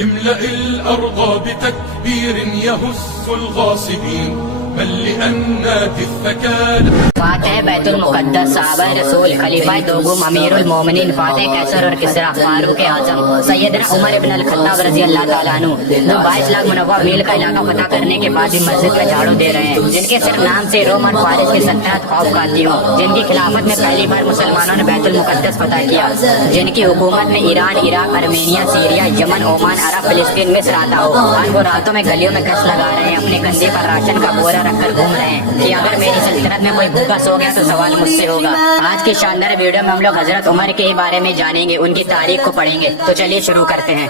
املأ الأرض بتكبير يهز الغاصبين بل لأنات الثكالى فاتح بیت المقدس صحابہ رسول خلیفہ دوم امیر المومنین فاتح کیسر اور کسرا فاروق اعظم سیدنا عمر ابن الخطاب رضی اللہ تعالیٰ عنہ جو 22 لاکھ منوع میل کا علاقہ فتح کرنے کے بعد بھی مسجد میں جھاڑو دے رہے ہیں، جن کے صرف نام سے روم اور فارس کی سلطنت خوف کھاتی ہو، جن کی خلافت میں پہلی بار مسلمانوں نے بیت المقدس فتح کیا، جن کی حکومت میں ایران، عراق، ارمینیا، سیریا، یمن، عمان، عرب، فلسطین، مصر آتا ہو، آج وہ راتوں میں گلیوں میں گشت لگا رہے ہیں، اپنے کندھے پر راشن کا بورا رکھ کر گھوم رہے ہیں کہ اگر میری سلطنت میں کوئی بھوکا سو گیا تو سوال مجھ سے ہوگا۔ آج کی شاندار ویڈیو میں ہم لوگ حضرت عمر کے بارے میں جانیں گے، ان کی تاریخ کو پڑھیں گے، تو چلیے شروع کرتے ہیں۔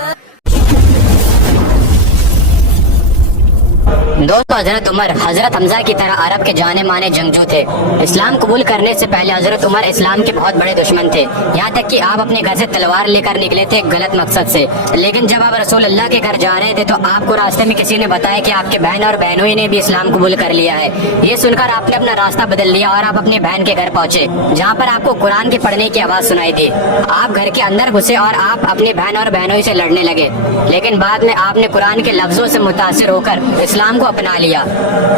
دوستو، حضرت عمر حضرت حمزہ کی طرح عرب کے جانے مانے جنگجو تھے۔ اسلام قبول کرنے سے پہلے حضرت عمر اسلام کے بہت بڑے دشمن تھے، یہاں تک کہ آپ اپنے گھر سے تلوار لے کر نکلے تھے ایک غلط مقصد سے، لیکن جب آپ رسول اللہ کے گھر جا رہے تھے تو آپ کو راستے میں کسی نے بتایا کہ آپ کے بہن اور بہنوئی نے بھی اسلام قبول کر لیا ہے۔ یہ سن کر آپ نے اپنا راستہ بدل لیا اور آپ اپنے بہن کے گھر پہنچے، جہاں پر آپ کو قرآن کے پڑھنے کی آواز سنائی دی۔ آپ گھر کے اندر گھسے اور آپ اپنی بہن اور بہنوئی سے لڑنے لگے، لیکن بعد میں آپ نے قرآن کے لفظوں سے متاثر ہو کر اسلام کو اپنا لیا۔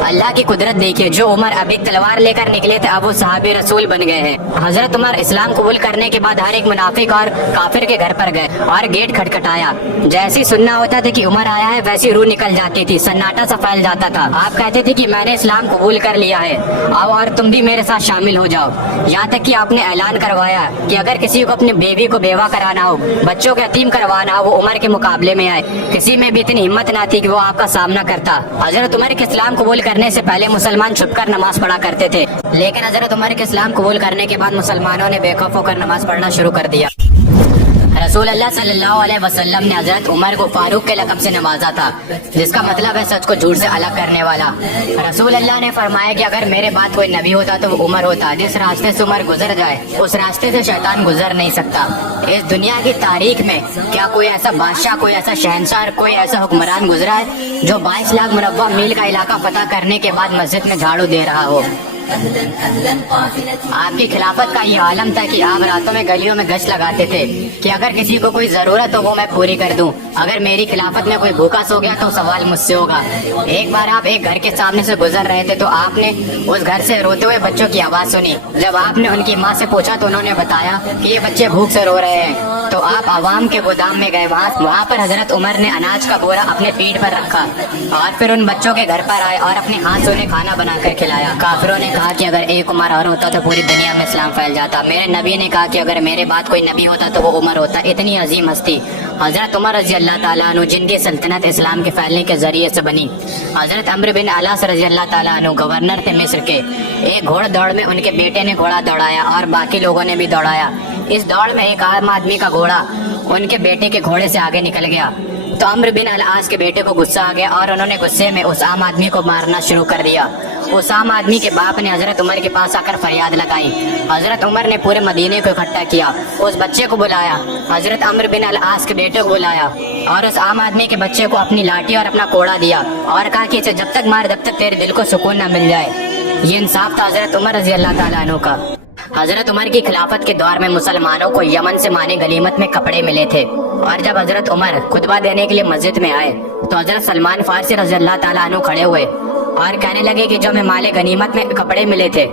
اللہ کی قدرت دیکھیے، جو عمر ابھی تلوار لے کر نکلے تھے اب وہ صحابی رسول بن گئے ہیں۔ حضرت عمر اسلام قبول کرنے کے بعد ہر ایک منافق اور کافر کے گھر پر گئے اور گیٹ کھٹکھٹایا۔ جیسی سننا ہوتا تھا کہ عمر آیا ہے ویسی روح نکل جاتی تھی، سناٹا سا پھیل جاتا تھا۔ آپ کہتے تھے کہ میں نے اسلام قبول کر لیا ہے، آؤ اور تم بھی میرے ساتھ شامل ہو جاؤ۔ یہاں تک کہ آپ نے اعلان کروایا کہ اگر کسی کو اپنی بیوی کو بیوہ کرانا ہو، بچوں کو یتیم کروانا ہو، وہ عمر کے مقابلے میں آئے۔ کسی میں بھی اتنی ہمت نہ تھی کہ وہ آپ کا سامنا کرتا۔ حضرت عمر کے اسلام قبول کرنے سے پہلے مسلمان چھپ کر نماز پڑھا کرتے تھے، لیکن حضرت عمر کے اسلام قبول کرنے کے بعد مسلمانوں نے بے خوف ہو کر نماز پڑھنا شروع کر دیا۔ رسول اللہ صلی اللہ علیہ وسلم نے حضرت عمر کو فاروق کے لقب سے نوازا تھا، جس کا مطلب ہے سچ کو جھوٹ سے الگ کرنے والا۔ رسول اللہ نے فرمایا کہ اگر میرے بعد کوئی نبی ہوتا تو وہ عمر ہوتا، جس راستے سے عمر گزر جائے اس راستے سے شیطان گزر نہیں سکتا۔ اس دنیا کی تاریخ میں کیا کوئی ایسا بادشاہ، کوئی ایسا شہنشاہ، کوئی ایسا حکمران گزرا ہے جو 22 لاکھ مربع میل کا علاقہ فتح کرنے کے بعد مسجد میں جھاڑو دے رہا ہو؟ آپ کی خلافت کا یہ عالم تھا کہ آپ راتوں میں گلیوں میں گشت لگاتے تھے کہ اگر کسی کو کوئی ضرورت ہو وہ میں پوری کر دوں، اگر میری خلافت میں کوئی بھوکا سو گیا تو سوال مجھ سے ہوگا۔ ایک بار آپ ایک گھر کے سامنے سے گزر رہے تھے تو آپ نے اس گھر سے روتے ہوئے بچوں کی آواز سنی۔ جب آپ نے ان کی ماں سے پوچھا تو انہوں نے بتایا کہ یہ بچے بھوک سے رو رہے ہیں، تو آپ عوام کے گودام میں گئے، وہاں پر حضرت عمر نے اناج کا بورا اپنے پیٹھ پر رکھا اور پھر ان بچوں کے گھر پر آئے اور اپنے ہاتھ سے انہیں کھانا بنا کر کھلایا۔ کافروں نے کہا کہ اگر ایک عمر اور ہوتا تو پوری دنیا میں اسلام پھیل جاتا۔ میرے نبی نے کہا کہ اگر میرے بعد کوئی نبی ہوتا تو وہ عمر ہوتا۔ اتنی عظیم ہستی حضرت عمر رضی اللہ تعالیٰ عنہ، جن کی سلطنت اسلام کے پھیلنے کے ذریعے سے بنی۔ حضرت عمرو بن العاص رضی اللہ تعالیٰ عنہ گورنر تھے مصر کے۔ ایک گھوڑ دوڑ میں ان کے بیٹے نے گھوڑا دوڑایا اور باقی لوگوں نے بھی دوڑایا۔ اس دوڑ میں ایک عام آدمی کا گھوڑا ان کے بیٹے کے گھوڑے سے آگے نکل گیا تو عمرو بن العاص کے بیٹے کو غصہ آ گیا اور انہوں نے غصے میں اس عام آدمی کو مارنا شروع کر دیا۔ اس عام آدمی کے باپ نے حضرت عمر کے پاس آ کر فریاد لگائی۔ حضرت عمر نے پورے مدینے کو اکٹھا کیا، اس بچے کو بلایا، حضرت عمرو بن العاص کے بیٹے کو بلایا اور اس عام آدمی کے بچے کو اپنی لاٹھی اور اپنا کوڑا دیا اور کہا کہ اسے جب تک مار جب تک تیرے دل کو سکون نہ مل جائے۔ یہ انصاف تھا حضرت عمر رضی اللہ تعالیٰ عنہ کا۔ حضرت عمر کی خلافت کے دور میں مسلمانوں کو یمن سے مانے غنیمت میں کپڑے ملے تھے، اور جب حضرت عمر خطبہ دینے کے لیے مسجد میں آئے تو حضرت سلمان فارسی رضی اللہ تعالیٰ عنہ کھڑے ہوئے اور کہنے لگے کہ جو ہمیں مال غنیمت میں کپڑے ملے تھے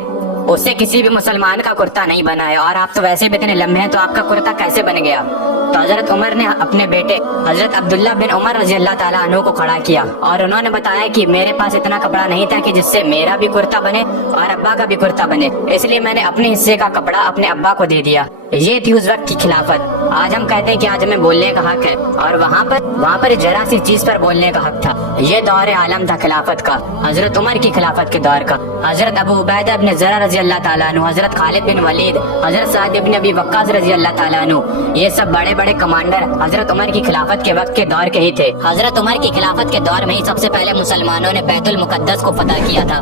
اس سے کسی بھی مسلمان کا کرتا نہیں بنا ہے، اور آپ تو ویسے بھی اتنے لمبے ہیں تو آپ کا کرتا کیسے بن گیا؟ تو حضرت عمر نے اپنے بیٹے حضرت عبداللہ بن عمر رضی اللہ تعالیٰ عنہ کو کھڑا کیا اور انہوں نے بتایا کہ میرے پاس اتنا کپڑا نہیں تھا کہ جس سے میرا بھی کرتا بنے اور ابا کا بھی کرتا بنے، اس لیے میں نے اپنے حصے کا کپڑا اپنے ابا کو دے دیا۔ یہ تھی اس وقت کی خلافت۔ آج ہم کہتے ہیں کہ آج ہمیں بولنے کا حق ہے، اور وہاں پر ذرا سی چیز پر بولنے کا حق تھا۔ یہ دور عالم تھا خلافت کا، حضرت عمر کی خلافت کے دور کا۔ حضرت ابو عبیدہ بن زرع رضی اللہ تعالیٰ عنہ، حضرت خالد بن ولید، حضرت سعد بن ابی وقاص رضی اللہ تعالیٰ عنہ، یہ سب بڑے بڑے کمانڈر حضرت عمر کی خلافت کے وقت کے دور کے ہی تھے۔ حضرت عمر کی خلافت کے دور میں ہی سب سے پہلے مسلمانوں نے بیت المقدس کو فتح کیا تھا۔